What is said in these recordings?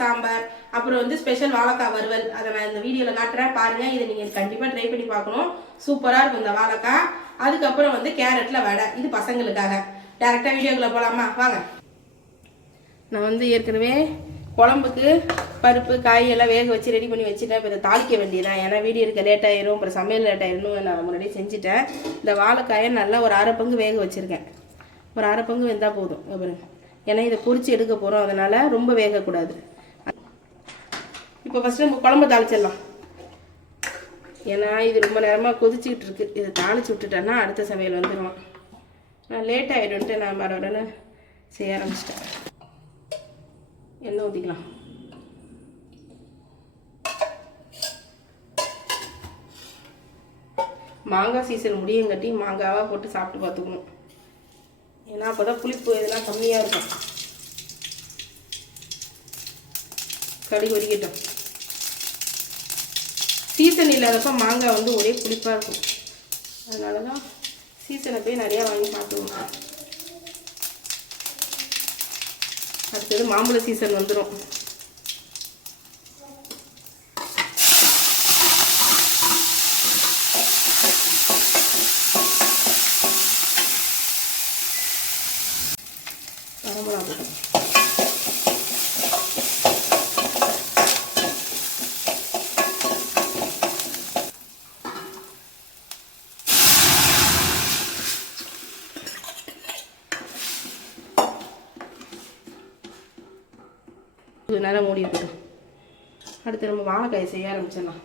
சாம்பார் அப்புறம் வந்து ஸ்பெஷல் வாழைக்காய் வறுவல். அதை நான் இந்த வீடியோவில் காட்டுறேன். பாருங்க இதை நீங்கள் கண்டிப்பாக ட்ரை பண்ணி பார்க்கணும். சூப்பராக இருக்கும் இந்த வாழைக்காய். அதுக்கப்புறம் வந்து கேரட்ல வடை. இது பசங்களுக்காக. டேரெக்டாக வீடியோக்குள்ள போகலாமா வாங்க. நான் வந்து ஏற்கனவே குழம்புக்கு பருப்பு காய் எல்லாம் வேக வச்சு ரெடி பண்ணி வச்சுட்டேன். இப்போ இதை தாளிக்க வேண்டியதான் ஏன்னா வீடியோ இருக்க லேட் ஆயிரும். அப்புறம் சமையல் லேட் ஆயிரும்னு நான் முன்னாடியே செஞ்சுட்டேன். இந்த வாழைக்காயை நல்லா ஒரு அரை பங்கு வேக வச்சுருக்கேன். ஒரு அரை பங்கு வெந்தால் போதும். அப்புறம் ஏன்னா இதை பொறிச்சு எடுக்க போகிறோம் அதனால் ரொம்ப வேகக்கூடாது. இப்போ ஃபஸ்ட்டு நம்ம குழம்பு தாளிச்சிடலாம். ஏன்னா இது ரொம்ப நேரமாக கொதிச்சுக்கிட்டு இருக்கு. இதை தாளிச்சு விட்டுட்டேன்னா அடுத்த சமையல் வந்துடும் நான் லேட் ஆகிடும்ட்டு நான் மறு உடனே செய்ய ஆரம்பிச்சிட்டேன். எண்ணெய் ஊற்றிக்கலாம் மாங்காய் சீசன் முடியங்காட்டி மாங்காவாக போட்டு சாப்பிட்டு பார்த்துக்கணும். ஏன்னா அப்போ தான் புளிப்பு இதெல்லாம் கம்மியாக இருக்கும். கடி கொதிக்கட்டும் சீசன் இல்லாதப்ப மாங்காய் வந்து ஒரே புளிப்பாக இருக்கும். அதனால தான் சீசனை போய் நிறையா வாங்கி சாப்பிடுவோம். அடுத்தது மாம்பழ சீசன் வந்துடும் வரமிளகா நேரம் மூடி இருக்கட்டும். அடுத்து நம்ம வாழைக்காயை செய்ய ஆரம்பிச்சிடலாம்.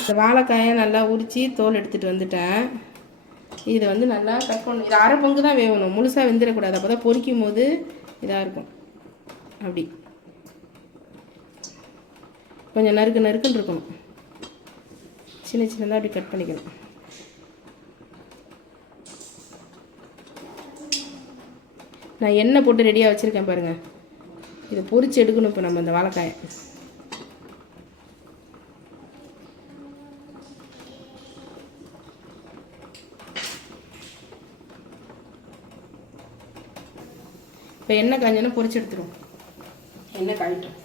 இந்த வாழைக்காயை நல்லா உரித்து தோல் எடுத்துகிட்டு வந்துட்டேன். இதை வந்து நல்லா கட் பண்ணணும். இது அரை பங்கு தான் வேகணும் முழுசாக வெந்துடக்கூடாது. அப்போ தான் பொரிக்கும் போது இதாக இருக்கும். அப்படி. கொஞ்சம் நறுக்கு நறுக்குன்னு இருக்கணும். சின்ன சின்னதாக அப்படி கட் பண்ணிக்கணும். நான் எண்ணெய் போட்டு ரெடியாக வச்சுருக்கேன் பாருங்கள் இதை பொரிச்சு எடுக்கணும் இப்போ நம்ம இந்த வாழைக்காயை. இப்போ எண்ணெய் காஞ்சோன்னா பொரிச்சு எடுத்துரும் எண்ணெய் காயிட்டும்.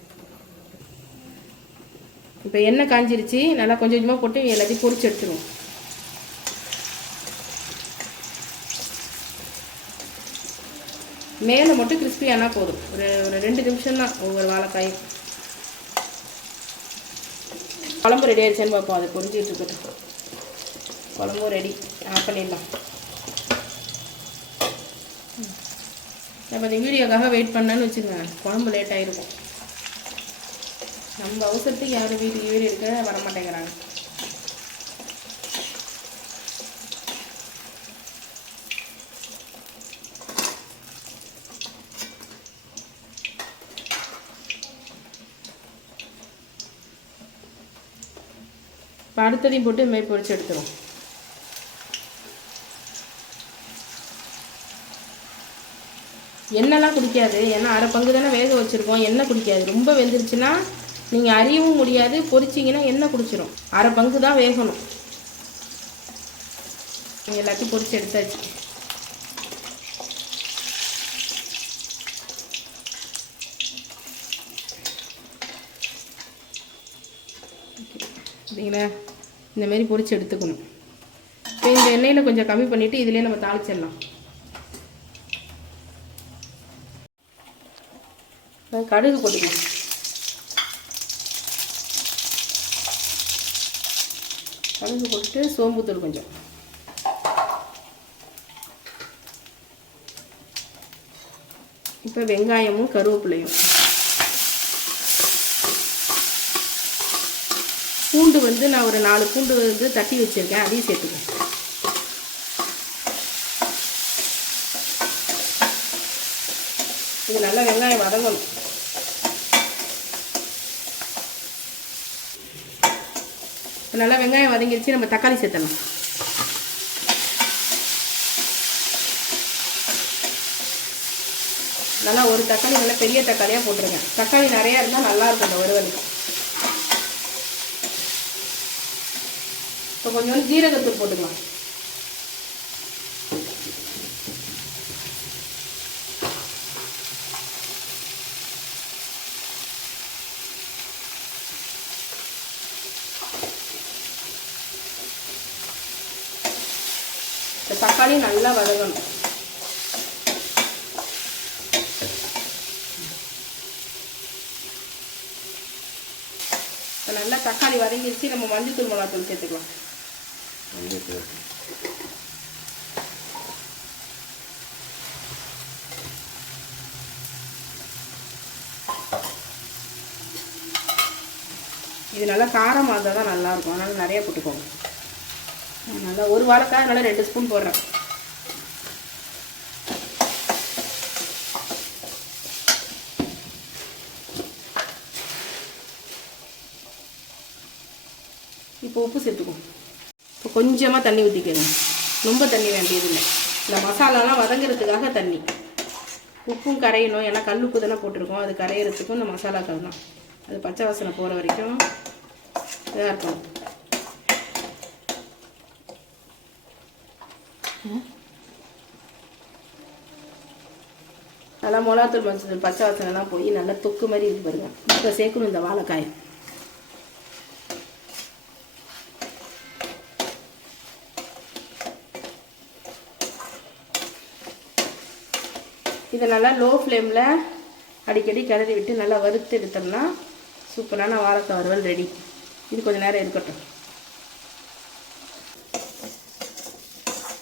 இப்போ எண்ணெய் காஞ்சிருச்சு நல்லா கொஞ்சம் கொஞ்சமாக போட்டு எல்லாத்தையும் பொரிச்சு எடுத்துருவோம். மேலே மட்டும் கிறிஸ்பியானால் போதும். ஒரு ஒரு ரெண்டு நிமிஷம் தான் ஒவ்வொரு வாழைக்காயும். குழம்பு ரெடி ஆயிடுச்சேன்னு பார்ப்போம். அது பொரிஞ்சிட்டு இருக்கட்டும் குழம்பும் ரெடி ஆஃப் பண்ணிடலாம். இப்போ இந்த வீடியோக்காக வெயிட் பண்ணேன்னு வச்சுக்கோங்க. குழம்பு லேட் ஆகிருக்கும் நம்ம அவசரத்துக்கு யாரும் வீட்டுக்கு வீடு எடுக்க வர மாட்டேங்கிறாங்க இப்போ அடுத்ததையும் போட்டு இது மாதிரி பொரிச்சு எடுத்துரும் எண்ணெய்லாம் குடிக்காது. ஏன்னா அரை பங்கு தானே வேக வச்சுருக்கோம். எண்ணெய் குடிக்காது. ரொம்ப வெந்துருச்சுன்னா நீங்கள் அறியவும் முடியாது. பொரிச்சிங்கன்னா எண்ணெய் குடிச்சிரும். அரை பங்கு தான் வேகணும். எல்லாத்தையும் பொரிச்சு எடுத்தாச்சு. சரிங்களா இந்தமாரி பொறிச்சு எடுத்துக்கணும். இப்போ இந்த எண்ணெயில் கொஞ்சம் கம்மி பண்ணிவிட்டு இதுலேயே நம்ம தாளிச்சிடலாம். கடுகு போட்டுக்கணும். கடுகு போட்டு சோம்புத்தூள் கொஞ்சம். இப்போ வெங்காயமும் கருவேப்பிலையும். பூண்டு வந்து நான் ஒரு நாலு பூண்டு வந்து தட்டி வச்சுருக்கேன். அதையும் சேர்த்துக்கேன் இது நல்லா வெங்காயம் வதங்கணும். இப்போ நல்லா வெங்காயம் வதங்கிடுச்சு நம்ம தக்காளி சேர்த்தணும் நல்லா ஒரு தக்காளி நல்லா பெரிய தக்காளியாக போட்டுருங்க தக்காளி நிறையா இருந்தால் நல்லாயிருக்கும் இந்த வறுவலுக்கு. இப்போ கொஞ்சோண்டு ஜீரகத்தூள் போட்டுக்கலாம். தக்காளி நல்லா வதங்கணும். நல்லா தக்காளி வதங்கிடுச்சு நம்ம மஞ்சள் தூள் மிளகாத்தூள் சேர்த்துக்கலாம். இது நல்லா காரமாக இருந்தால் தான் நல்லாயிருக்கும். அதனால் நிறைய போட்டுக்கோங்க. நல்லா ஒரு வாழைக்காய் அதனால் ரெண்டு ஸ்பூன் போடுறேன். இப்போ உப்பு சேர்த்துக்குவோம் கொஞ்சமாக தண்ணி ஊற்றிக்கோங்க ரொம்ப தண்ணி வேண்டியதில்லை. இந்த மசாலாலாம் வதங்குறதுக்காக தண்ணி. உப்பும் கரையணும். ஏன்னா கல் உப்பு தானே போட்டிருக்கோம். அது கரையிறதுக்கும் இந்த மசாலாக்கள் தான். அது பச்சை வாசனை போகிற வரைக்கும் இதாக இருக்கணும். நல்லா மிளகாத்தூள் மஞ்சள் பச்சை வாசனைலாம் போய் நல்லா தொக்கு மாதிரி இது பாருங்க. இப்போ சேர்க்கணும் இந்த வாழைக்காயை. இதை நல்லா லோ ஃப்ளேமில் அடிக்கடி கிளறி விட்டு நல்லா வறுத்து எடுத்தோம்னா சூப்பரான வாழைக்காய் வறுவல் ரெடி இது கொஞ்சம் நேரம் இருக்கட்டும்.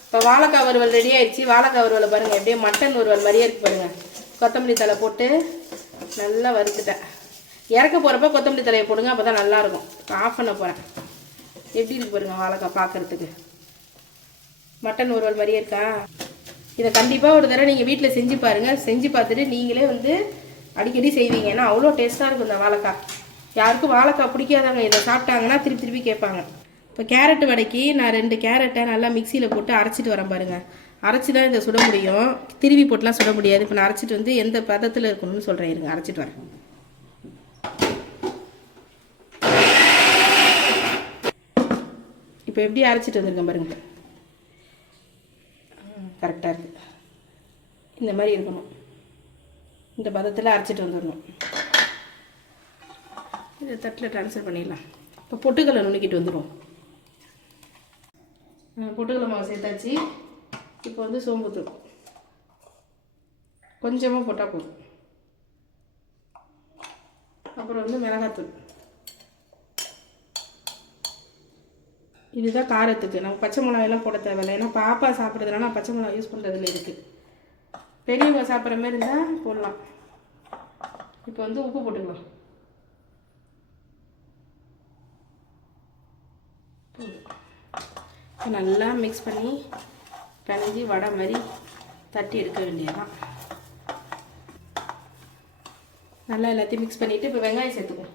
இப்போ வாழைக்காய் வறுவல் ரெடி ஆயிடுச்சு. வாழைக்காய் வறுவலை பாருங்கள் எப்படியே மட்டன் வறுவல் மாதிரியே இருக்குது பாருங்கள் கொத்தமல்லி தழை போட்டு நல்லா வறுத்துட்டேன். இறக்க போகிறப்ப கொத்தமல்லி தலையை போடுங்க அப்போ தான் நல்லாயிருக்கும் ஆஃப் பண்ண போகிறேன் எப்படி இருக்கு பாருங்கள் வாழைக்காய் பார்க்குறதுக்கு மட்டன் ஒருவல் மாதிரியே இருக்கா? இதை கண்டிப்பாக ஒரு தடவை நீங்கள் வீட்டில் செஞ்சு பாருங்கள் செஞ்சு பார்த்துட்டு நீங்களே வந்து அடிக்கடி செய்வீங்க. ஏன்னா அவ்வளோ டேஸ்ட்டாக இருக்கும் இந்த வாழைக்காய் யாருக்கும் வாழைக்காய் பிடிக்காதவங்க இதை சாப்பிட்டாங்கன்னா திருப்பி திருப்பி கேட்பாங்க. இப்போ கேரட் வடைக்கு நான் ரெண்டு கேரட்டை நல்லா மிக்சியில் போட்டு அரைச்சிட்டு வரேன் பாருங்கள் அரைச்சி தான் இதை சுட முடியும். திருவி போட்டுலாம் சுட முடியாது. இப்போ நான் அரைச்சிட்டு வந்து எந்த பதத்தில் இருக்கணும்னு சொல்கிறேன் இருங்க. அரைச்சிட்டு வரேன். இப்போ எப்படி அரைச்சிட்டு வந்திருக்கேன் பாருங்கள் கரெக்டாக இருக்குது இந்த மாதிரி இருக்கணும். இந்த பதத்தில் அரைச்சிட்டு வந்துடணும். இதை தட்டில் ட்ரான்ஸ்ஃபர் பண்ணிடலாம். இப்போ பொட்டுக்கடலை நுணுக்கிட்டு வந்துடும் பொட்டுக்கடலை மாவு சேர்த்தாச்சு. இப்போ வந்து சோம்புத்தூள். கொஞ்சமாக போட்டால் போதும். அப்புறம் வந்து மிளகாத்தூள். இதுதான் காரத்துக்கு. நம்ம பச்சை மிளகாயெல்லாம் போட தேவையில்லை. ஏன்னா பாப்பா சாப்பிட்றதுனால நான் பச்சை மிளகா யூஸ் பண்ணுறதுல இருக்குது பெரியவங்க சாப்பிட்ற மாதிரி இருந்தால் போடலாம். இப்போ வந்து உப்பு போட்டுக்கலாம். நல்லா மிக்ஸ் பண்ணி பிணைஞ்சி வடை மாதிரி தட்டி எடுக்க வேண்டியதுதான். நல்லா எல்லாத்தையும் மிக்ஸ் பண்ணிவிட்டு இப்போ வெங்காயம் சேர்த்துக்குவோம்.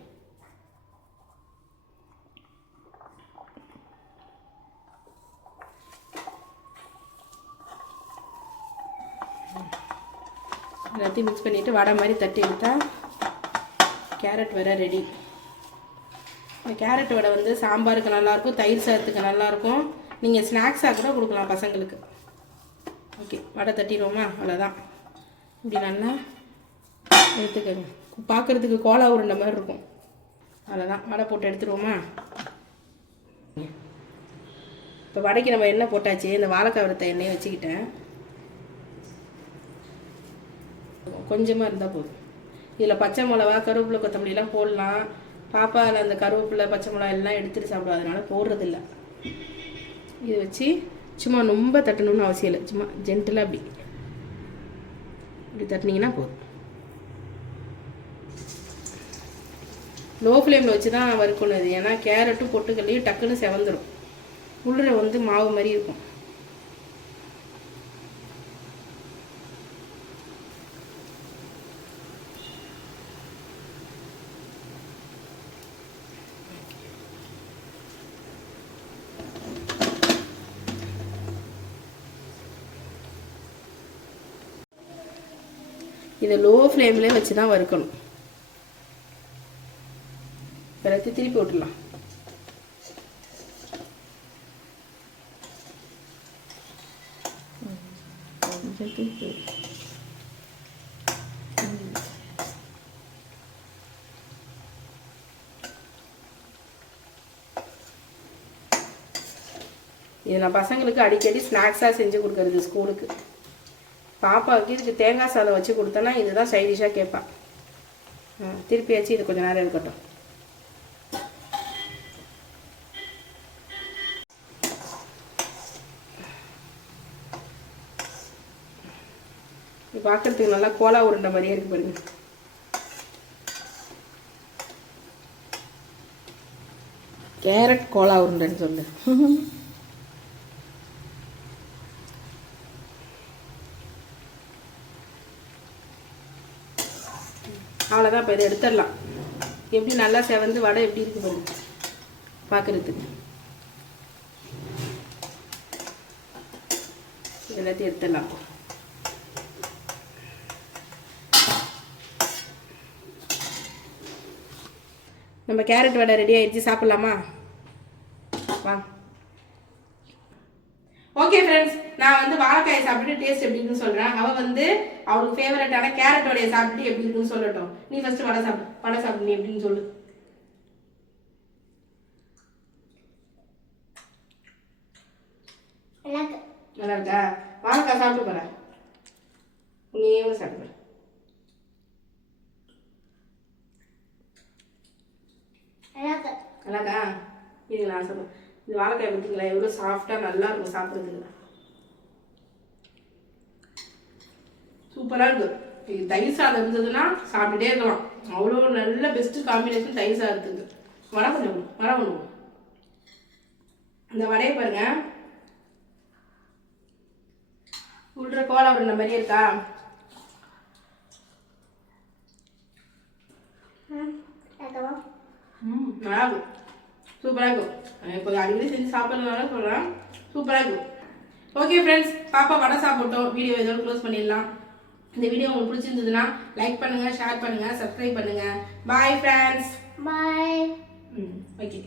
எல்லாத்தையும் மிக்ஸ் பண்ணிவிட்டு வடை மாதிரி தட்டி எடுத்தால் கேரட் வடை ரெடி இந்த கேரட் வடை வந்து சாம்பாருக்கு நல்லாயிருக்கும் தயிர் சாதத்துக்கு நல்லாயிருக்கும். நீங்கள் ஸ்நாக்ஸாக கூட கொடுக்கலாம் பசங்களுக்கு. ஓகே வடை தட்டிடுவோமா? அவ்வளோதான் இப்படி நல்லா எடுத்துக்கோங்க. பார்க்குறதுக்கு கோலா உருண்டை மாதிரி இருக்கும். அவ்வளோதான் வடை போட்டு எடுத்துருவோமா இப்போ வடைக்கு நம்ம எண்ணெய் போட்டாச்சு. இந்த வாழைக்காய் வறுத்த எண்ணெயை வச்சுக்கிட்டேன். கொஞ்சமாக இருந்தால் போதும். இதில் பச்சை மிளகா கருவேப்பிலை கொத்தமல்லிலாம் போடலாம். பாப்பாவில் அந்த கருவேப்பிலை பச்சை மிளகா எல்லாம் எடுத்துகிட்டு சாப்பிடாதனால போடுறதில்ல. இது வச்சு சும்மா ரொம்ப தட்டணும்னு அவசியம் இல்லை. சும்மா ஜென்டலாக அப்படி. இப்படி தட்டினீங்கன்னா போதும். லோ ஃப்ளேமில் வச்சு தான் வறுக்கணும் இது. ஏன்னா கேரட்டும் பொட்டுக்கல்லையும் டக்குன்னு செவந்துடும் உள்ளுற வந்து மாவு மாதிரி இருக்கும். இதை லோ ஃப்ளேம்லேயே வச்சு தான் வறுக்கணும் பிறகு திருப்பி விட்டுலாம் இதை இது நான் பசங்களுக்கு அடிக்கடி ஸ்நாக்ஸாக செஞ்சு கொடுக்கறது ஸ்கூலுக்கு பாப்பாவுக்கு இதுக்கு தேங்காய் சாதம் வச்சு கொடுத்தேன்னா இதுதான் சைடிஷாக கேட்பான் ஆ, திருப்பி வச்சு இது கொஞ்சம் நேரம் இருக்கட்டும். இது பார்க்கறதுக்கு நல்லா கோலா உருண்டை மாதிரியே இருக்கு பாருங்க. கேரட் கோலா உருண்டைன்னு சொல்லு. அவ்வளோதான் இப்போ இதை எடுத்துடலாம். எப்படி நல்லா செவந்து வடை எப்படி இருக்குது பாருங்க பார்க்குறதுக்கு எல்லாத்தையும் எடுத்துடலாம். நம்ம கேரட் வடை ரெடி ஆகிடுச்சு சாப்பிட்லாமா? வா. ஓகே ஃப்ரெண்ட்ஸ் நான் வந்து வாழைக்காயை சாப்பிட்டு டேஸ்ட் எப்படி இருக்குன்னு சொல்றேன். அவ வந்து அவளுக்கு ஃபேவரட்டான கேரட் வடையை சாப்பிட்டு எப்படி இருக்குன்னு சொல்லட்டும். நீ ஃபர்ஸ்ட் வடை சாப்பிடு வடை சாப்பிடு நீ எப்படின்னு சொல்லு. நல்லா இருக்கா? வாழைக்காய் சாப்பிட்டு போறேன் நீயும் சாப்பிடு எனக்கு நல்லாக்கா இது நான் சாப்பிடுறேன். இந்த வாழைக்காய் பார்த்தீங்களா எவ்வளோ சாஃப்டாக நல்லா இருக்கும் சாப்பிட்றதுக்கு. சூப்பராக இருக்கு. இது தயிர் சாதம் இருந்ததுன்னா சாப்பிட்டுட்டே இருக்கலாம். அவ்வளோ நல்ல பெஸ்ட்டு காம்பினேஷன் தயிர் சாதத்துக்கு. வடை பண்ணுவோம் வடை பண்ணுவோம் இந்த வடையை பாருங்க. உள்ள கோலா உருண்டை மாதிரியே இருக்கா? ம் நல்லா இருக்கும் சூப்பராக இருக்கும் இப்போ அடிக்கடி செஞ்சு சாப்பிட்றதுனால சொல்கிறேன் சூப்பராக இருக்கும் ஓகே ஃப்ரெண்ட்ஸ் பாப்பா வடை சாப்பிட்டோம். வீடியோ இதோட க்ளோஸ் பண்ணிடலாம். இந்த வீடியோ உங்களுக்கு பிடிச்சிருந்ததுன்னா லைக் பண்ணுங்கள் ஷேர் பண்ணுங்கள் சப்ஸ்கிரைப் பண்ணுங்கள் பாய் ஃப்ரெண்ட்ஸ் பாய் ம் ஓகே